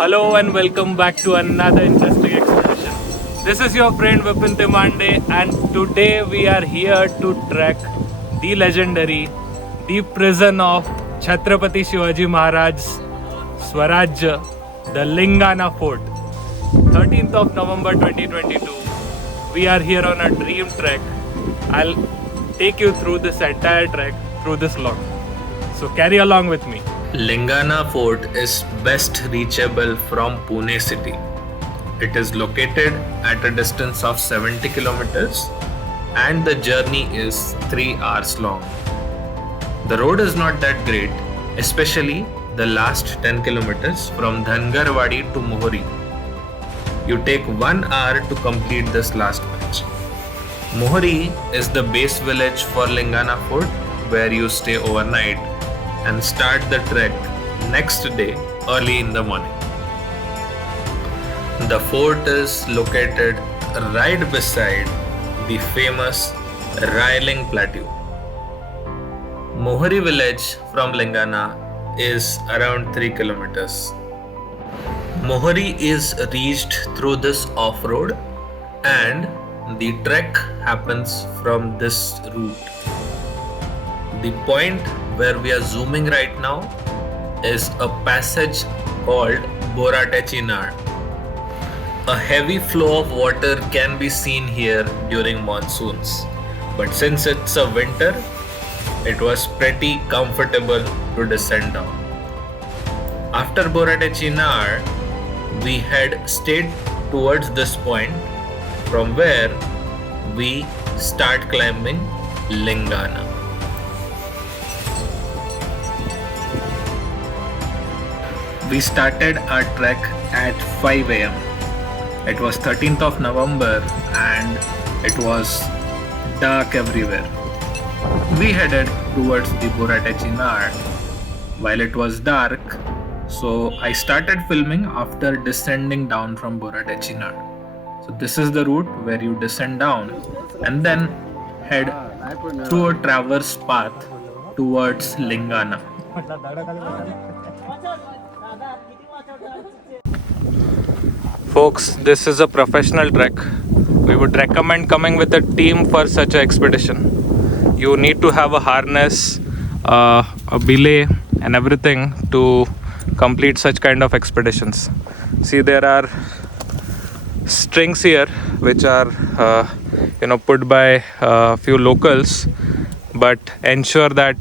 Hello and welcome back to another interesting expedition. This is your friend Vipin Timande, and today we are here to trek the legendary, the prison of Chhatrapati Shivaji Maharaj's Swarajya, the Lingana Fort. 13th of November 2022. We are here on a dream trek. I'll take you through this entire trek through this vlog. So carry along with me. Lingana Fort is best reachable from Pune city. It is located at a distance of 70 kilometers and the journey is 3 hours long. The road is not that great, especially the last 10 kilometers from Dhangarwadi to Mohri. You take 1 hour to complete this last patch. Mohri is the base village for Lingana Fort where you stay overnight and start the trek next day early in the morning. The fort is located right beside the famous Rai-Ling Plateau. Mohri village from Lingana is around 3 kilometers. Mohri is reached through this off-road and the trek happens from this route. The point where we are zooming right now is a passage called Boratechinar. A heavy flow of water can be seen here during monsoons, but since it's a winter, it was pretty comfortable to descend down. After Boratechinar, we head straight towards this point from where we start climbing Lingana. We started our trek at 5 am. It was 13th of November and it was dark everywhere. We headed towards the Boratechinar while it was dark, so I started filming after descending down from Boratechinar. So this is the route where you descend down and then head through a traverse path towards Lingana. Folks, this is a professional trek. We would recommend coming with a team for such an expedition. You need to have a harness, a belay and everything to complete such kind of expeditions. See, there are strings here which are put by a few locals, but ensure that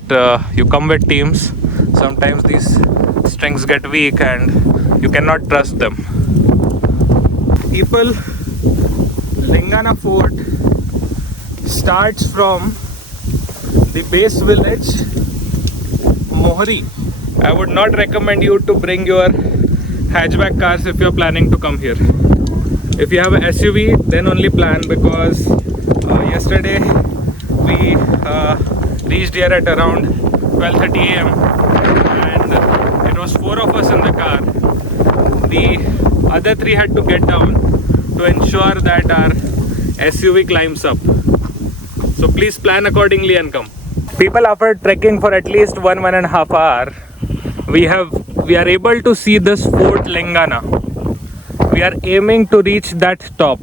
you come with teams. Sometimes these strings get weak and you cannot trust them. People, Lingana Fort starts from the base village Mohri. I would not recommend you to bring your hatchback cars if you're planning to come here. If you have an SUV, then only plan, because yesterday we reached here at around 12:30 am and it was 4 of us in the car. The other 3 had to get down to ensure that our SUV climbs up. So please plan accordingly and come. People, after trekking for at least 1.5 hours, we are able to see this fort Lingana. We are aiming to reach that top.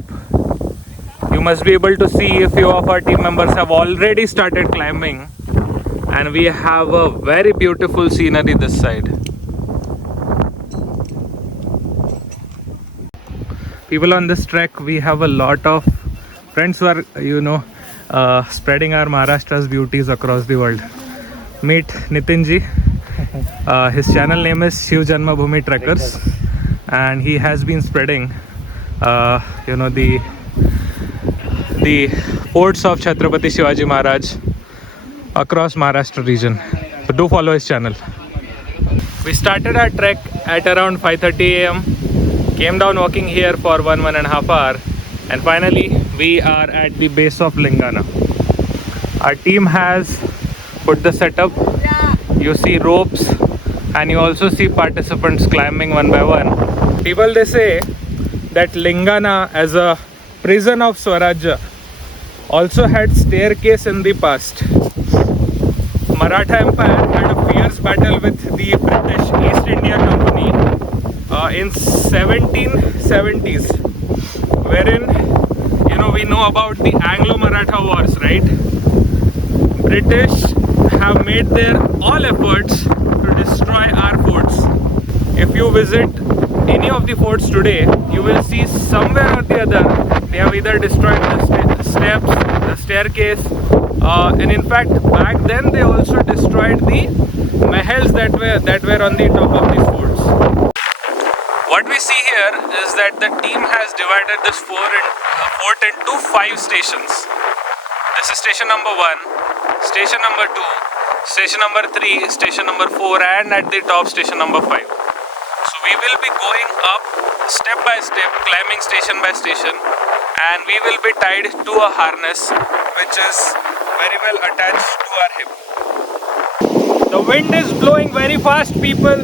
You must be able to see a few of our team members have already started climbing, and we have a very beautiful scenery this side. People, on this trek, we have a lot of friends who are, spreading our Maharashtra's beauties across the world. Meet Nitinji. His channel name is Shiv Janmabhoomi Trekkers, and he has been spreading, the forts of Chhatrapati Shivaji Maharaj across Maharashtra region. So do follow his channel. We started our trek at around 5:30 am. Came down walking here for 1.5 hours, and finally we are at the base of Lingana. Our team has put the setup. You see ropes and you also see participants climbing one by one. People, they say that Lingana, as a prison of Swarajya, also had staircase in the past. Maratha Empire had a fierce battle with the British East India Company in 1770s, wherein we know about the Anglo-Maratha wars, right? British have made their all efforts to destroy our forts. If you visit any of the forts today, you will see somewhere or the other they have either destroyed the steps, the staircase, and in fact back then they also destroyed the mahals that were on the top of these forts. What we see here is that the team has divided this fort into 5 stations. This is station number 1, station number 2, station number 3, station number 4, and at the top station number 5. So we will be going up step by step, climbing station by station, and we will be tied to a harness which is very well attached to our hip. The wind is blowing very fast, people.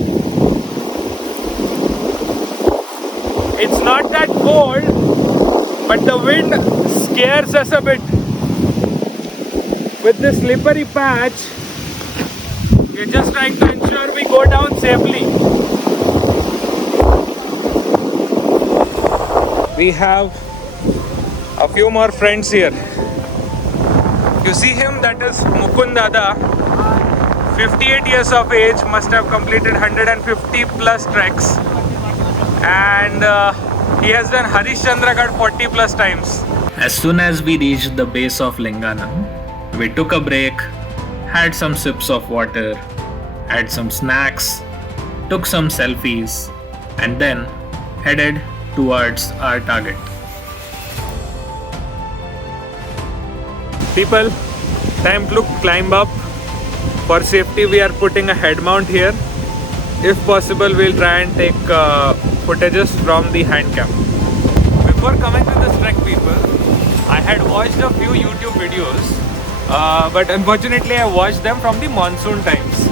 It's not that cold, but the wind scares us a bit. With this slippery patch, we're just trying to ensure we go down safely. We have a few more friends here. You see him? That is Mukund Dada, 58 years of age, must have completed 150 plus treks, and he has done Harishchandragarh 40 plus times. As soon as we reached the base of Lingana, we took a break, had some sips of water, had some snacks, took some selfies, and then headed towards our target. People, time to climb up. For safety, we are putting a head mount here. If possible, we'll try and take footages from the hand cam. Before coming to this trek, people, I had watched a few YouTube videos, but unfortunately I watched them from the monsoon times.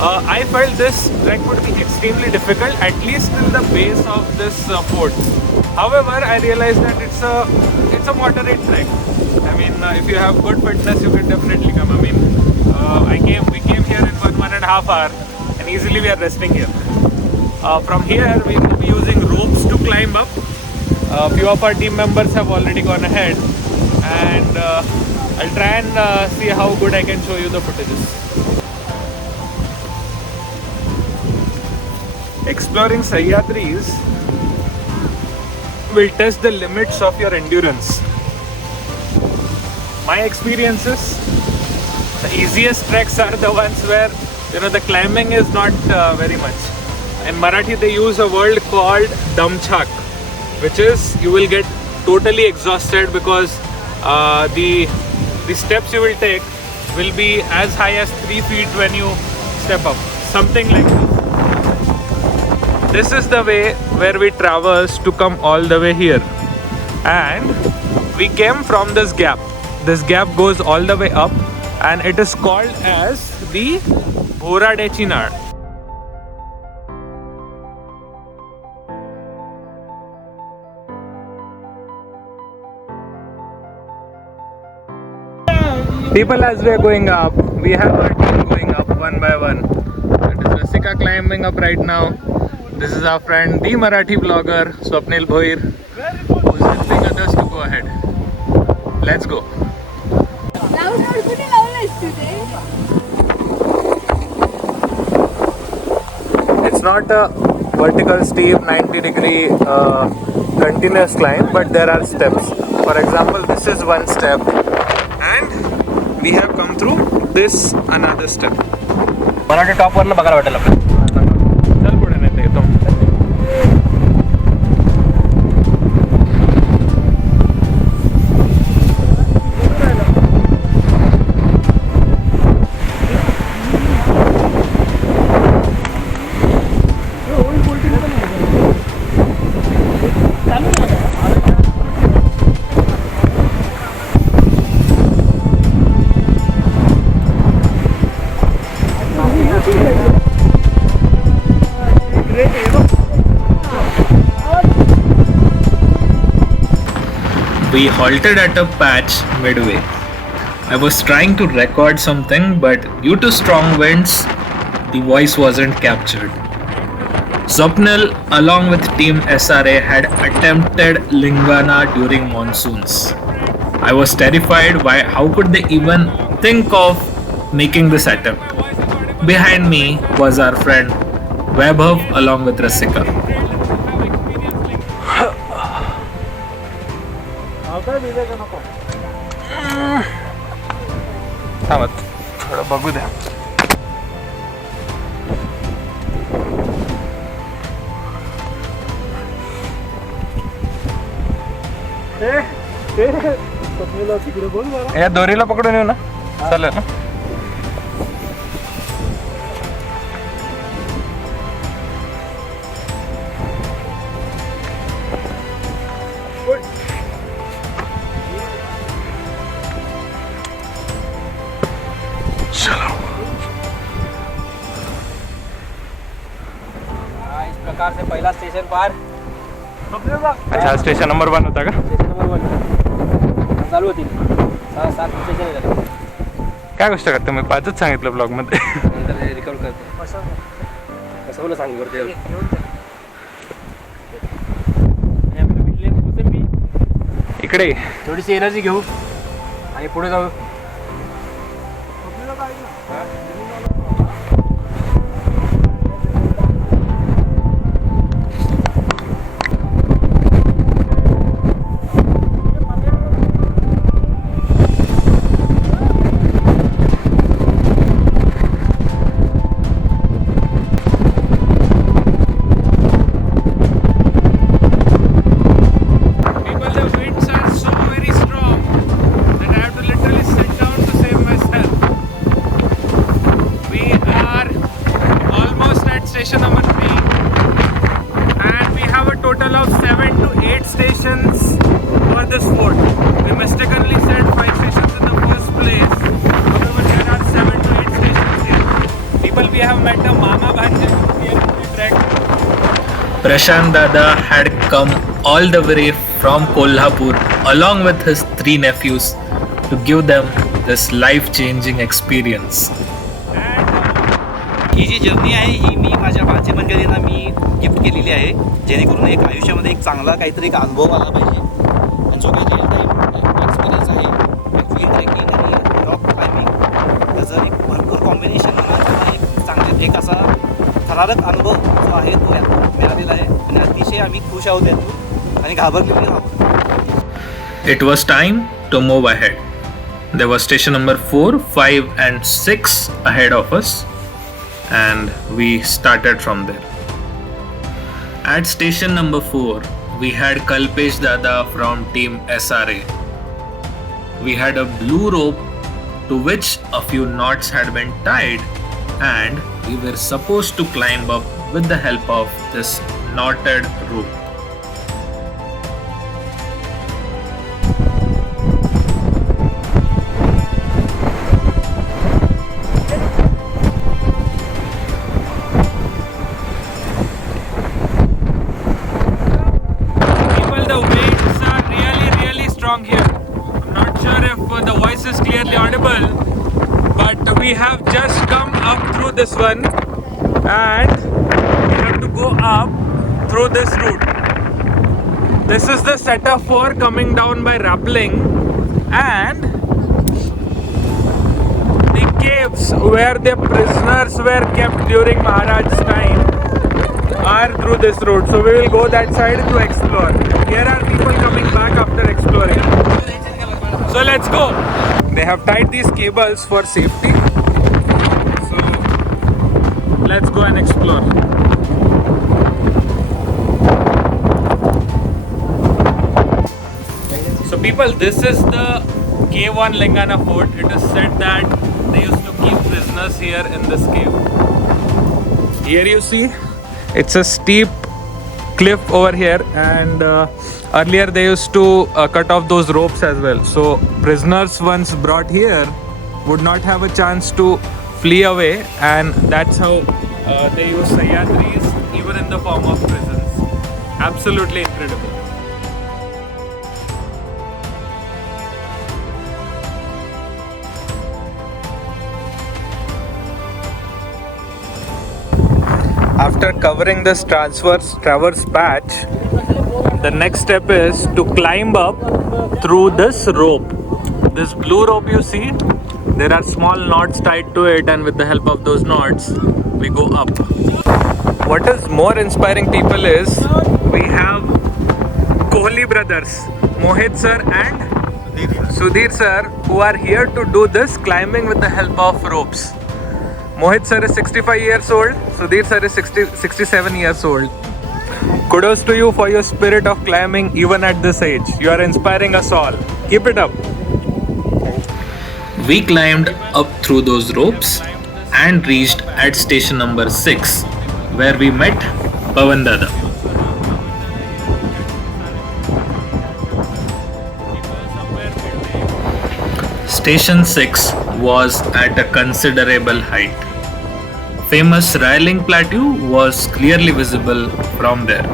I felt this trek would be extremely difficult, at least till the base of this fort. However, I realized that it's a moderate trek. I mean, if you have good fitness, you can definitely come. I mean, we came here in 1.5 hours, and easily we are resting here. From here, we will be using ropes to climb up. A few of our team members have already gone ahead, and I'll try and see how good I can show you the footages. Exploring Sahyadris will test the limits of your endurance. My experiences, the easiest treks are the ones where the climbing is not very much. In Marathi they use a word called damchak, which is you will get totally exhausted because the steps you will take will be as high as 3 feet when you step up, something like this. This is the way where we traversed to come all the way here, and we came from this gap. This gap goes all the way up, and it is called as the Bhora de Chinar. People, as we are going up, we have our team going up one by one. That is Rasika climbing up right now. This is our friend, the Marathi blogger, Swapnil Bhoir, who is helping others to go ahead. Let's go. It's not a vertical steep 90-degree continuous climb, but there are steps. For example, this is one step, and we have come through this another step. Marathi top वरनं बघायला वाटेल आपल्याला. चल पुढे नाही येतो. We halted at a patch midway. I was trying to record something, but due to strong winds, the voice wasn't captured. Swapnil, along with Team SRA, had attempted Lingana during monsoons. I was terrified. Why? How could they even think of making this attempt? Behind me was our friend Vaibhav along with Rasika. थांबत थोडं बघू द्या. या दोरीला पकडून येऊ ना, चालेल ना. इस प्रकार से पहला स्टेशन पार. अच्छा, स्टेशन नंबर 1 होता का? स्टेशन नंबर 1 चालू होती. 6-7 स्टेशन झाले. काय गोष्ट करते, मी 5च सांगितलं ब्लॉग मध्ये. नंतर रिकवर करतो. कसं बोला सांग करते. इकडे थोडीशी एनर्जी घेऊ आणि पुढे जाऊ. Station number 3, and we have a total of 7 to 8 stations for this fort. We mistakenly said 5 stations in the first place. However, there are 7 to 8 stations here. People, we have met a Mama Bhanje here in the trek. Prashant Dada had come all the way from Kolhapur along with his 3 nephews to give them this life-changing experience. ही जी journey आहे ही मी माझ्या भाचे मंडळींना मी gift केलेली आहे, जेणेकरून एक आयुष्यामध्ये एक चांगला काहीतरी एक अनुभव आला पाहिजे. आणि जो काही रिअल टाईम एक्सपिरियन्स आहे ॲक्च्युअली ट्रेकिंग आणि रॉक क्लाइम्बिंग त्याचं एक भरपूर कॉम्बिनेशन मला एक चांगले एक असा थरारक अनुभव जो आहे तो मिळालेला आहे आणि अतिशय आम्ही खुश आहोत यातून आणि घाबरलेली आहोत. It was time to move ahead. There was station number 4, 5 and 6 ahead of us, and we started from there. At station number 4, we had Kalpesh Dada from Team SRA. We had a blue rope to which a few knots had been tied, and we were supposed to climb up with the help of this knotted rope. Here. I'm not sure if the voice is clearly audible, but we have just come up through this one and we have to go up through this route. This is the setup for coming down by rappelling, and the caves where the prisoners were kept during Maharaj's time are through this route. So we will go that side to explore. Here are people coming back after exploring. So let's go. They have tied these cables for safety. So let's go and explore. So people, this is the cave on Lingana Fort. It is said that they used to keep prisoners here in this cave. Here you see, it's a steep cliff over here, and earlier they used to cut off those ropes as well. So prisoners once brought here would not have a chance to flee away, and that's how they use sahyadris even in the form of prisons. Absolutely incredible. After covering this traverse patch, the next step is to climb up through this rope. This blue rope you see, there are small knots tied to it, and with the help of those knots, we go up. What is more inspiring people is we have Kohli brothers, Mohit sir and Sudhir sir, who are here to do this climbing with the help of ropes. Mohit sir is 65 years old, Sudhir sir is 67 years old. Kudos to you for your spirit of climbing even at this age. You are inspiring us all. Keep it up. We climbed up through those ropes and reached at station number 6, where we met Pawan Dada. Station 6 was at a considerable height. Famous Rai-Ling Plateau was clearly visible from there.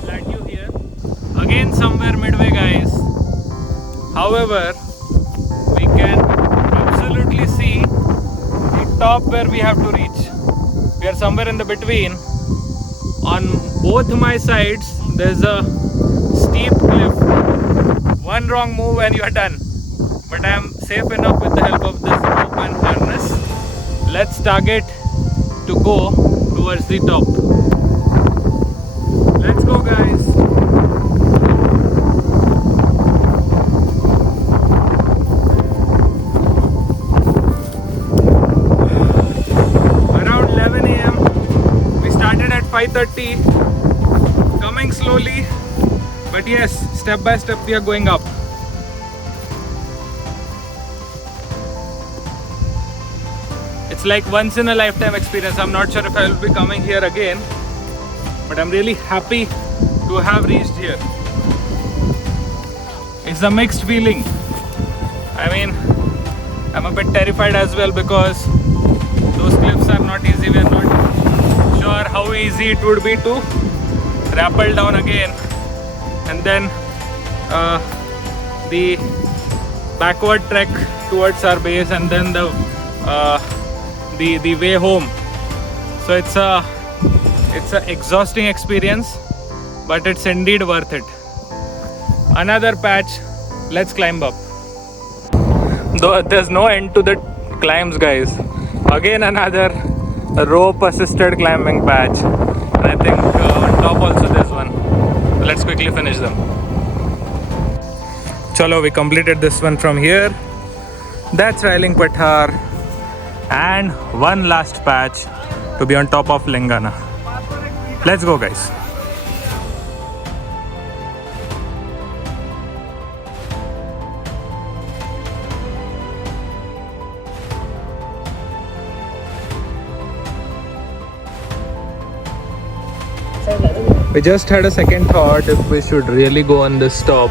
Plateau here. Again somewhere midway, guys. However, we can absolutely see the top where we have to reach. We are somewhere in the between. On both my sides, there's a steep cliff. One wrong move and you are done. But I am safe enough with the help of this rope and harness. Let's target to go towards the top. Let's go, guys. Around 11 a.m. We started at 5:30. Coming slowly, but yes, step by step we are going up. It's like once in a lifetime experience. I'm not sure if I will be coming here again, but I'm really happy to have reached here. It's a mixed feeling. I mean, I'm a bit terrified as well because those cliffs are not easy. We're not sure how easy it would be to rappel down again, and then the backward trek towards our base, and then the way home. So it's a exhausting experience, but it's indeed worth it. Another patch. Let's climb up. Though there's no end to the climbs, guys. Again another rope assisted climbing patch, and I think on top also there's one. So let's quickly finish them. Chalo, we completed this one from here. That's Rai-Ling Pathar. And one last patch to be on top of Lingana. Let's go, guys. We just had a second thought if we should really go on this top,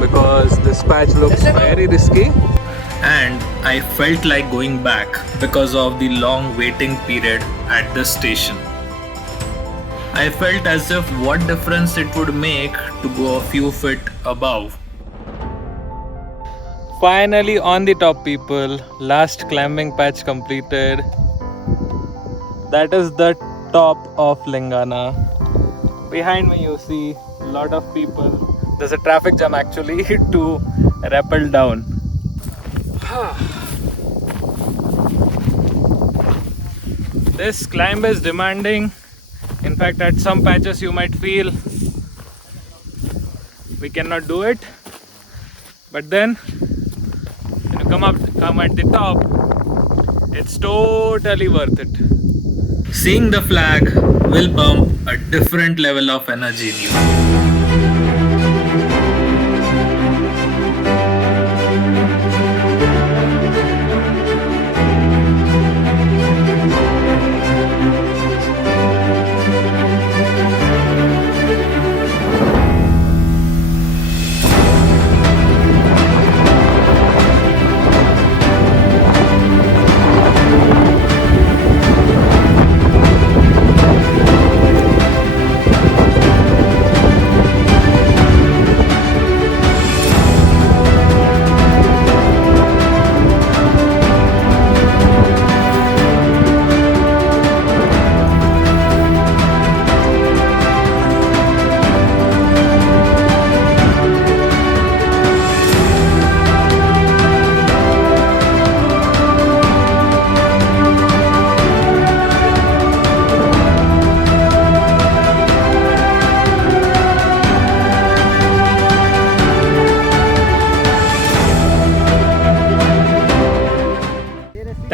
because this patch looks very risky. And I felt like going back because of the long waiting period at the station. I felt as if what difference it would make to go a few feet above. Finally on the top, people. Last climbing patch completed. That is the top of Lingana. Behind me you see a lot of people. There's a traffic jam actually to rappel down. This climb is demanding. In fact, at some patches you might feel we cannot do it, but then when you come at the top, it's totally worth it. Seeing the flag will pump a different level of energy in you.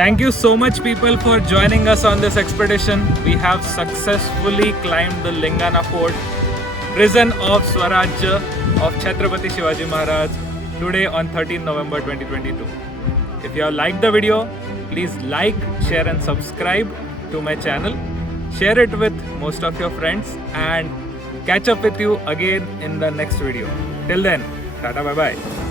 Thank you so much, people, for joining us on this expedition. We have successfully climbed the Lingana Fort, prison of Swarajya of Chhatrapati Shivaji Maharaj, today on 13 November 2022. If you have liked the video, please like, share and subscribe to my channel. Share it with most of your friends and catch up with you again in the next video. Till then, tata bye bye.